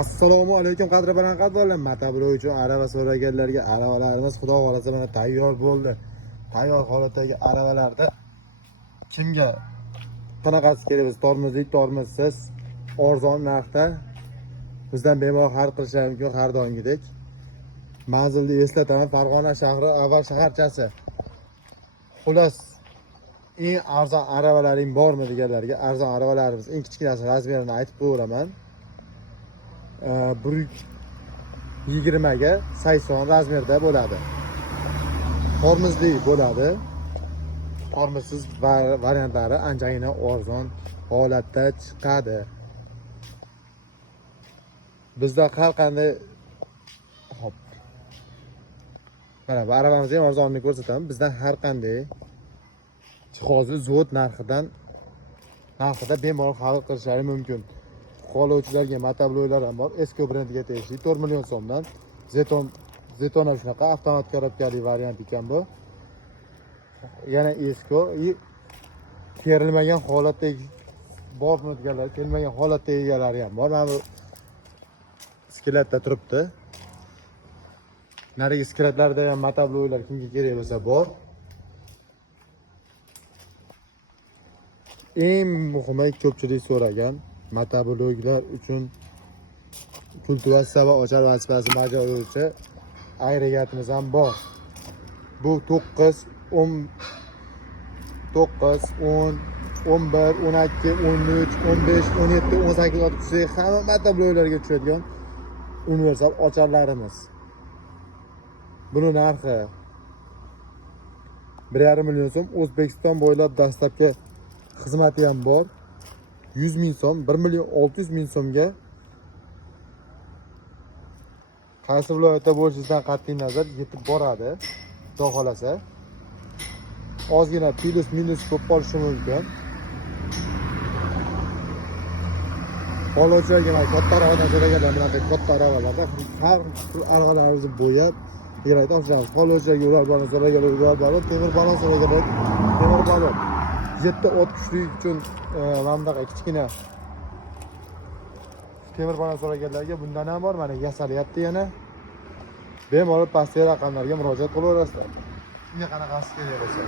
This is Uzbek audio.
Assalomu alaykum qadri baland qadrlar. Matablo uchun arava so'raganlarga aravalarimiz xudo xolasa mana tayyor bo'ldi. Tayyor holatdagi aravalarda kimga qanaqasi kerak biz tormozsiz arzon narxda bizdan bemalol xarid qilishlari mumkin har doimgidek. Manzilni eslataman, Farg'ona shahri Avval shaharchasi. Xullas eng arzon aravalaring bormi deganlarga arzon aravalarimiz eng kichkinasi razmerini aytib qo'yaman. 120 ga 80 razmerda bo'ladi. Tormozli bo'ladi. Tormozsiz variantlari anchagina arzon holatda chiqadi. Bizda har qanday hop. Mana bu aravamizni ham arzonni ko'rsataman. Bizdan har qanday jihozni zavod narxida bemalol xarid qilishlari mumkin. Qoluvchilarga Matablo'lar ham bor. Esko brendiga tegishli 4 million so'mdan Zeton shunaqa avtomat korobkali variant ekan bu. Yana Esko terilmagan holatdagi bormi deganlar, terilmagan holatdagi egalari ham bor. Mana bu skeletda turibdi. Narigi skeletlarda ham Matablo'lar kimga kerak bo'lsa bor. Eng muhimi ko'pchilik so'ragan Matablo'lar uchun kultivatsiya va ochar vazifasi bajaruvchi agregatimiz ham bor. Bu 9, 10, 11, 12, 13, 15, 17, 18, 19 hamma Matablo'larga tushadigan universal ocharlarimiz. Buni narxi 1,5 million so'm. O'zbekiston bo'ylab dastlabki xizmati ham bor. 100 ming so'm, 1 million 600 ming so'mga qaysi viloyatda bo'lishingizdan qat'iy nazar yetib boradi. Xudo xolasa. Ozgina plus minus ko'p qolishi mumkin. Qoluvchilarga katta aravadan so'raganlar bilan katta aravalarda har xil aravalarimizni bo'yab berayotib olamiz. Qoluvchilarga ular bilan so'raganlar ular bilan temir balon so'raganlar temir balon. 7 o't kuchlik uchun mana bunaqa kichkina temir balon so'raganlarga bundan ham bor. Mana yasalyapti yana. Bemalol pastki raqamlarga murojaat qilaverasizlar. Unga qanaqasi kerak bo'lsa.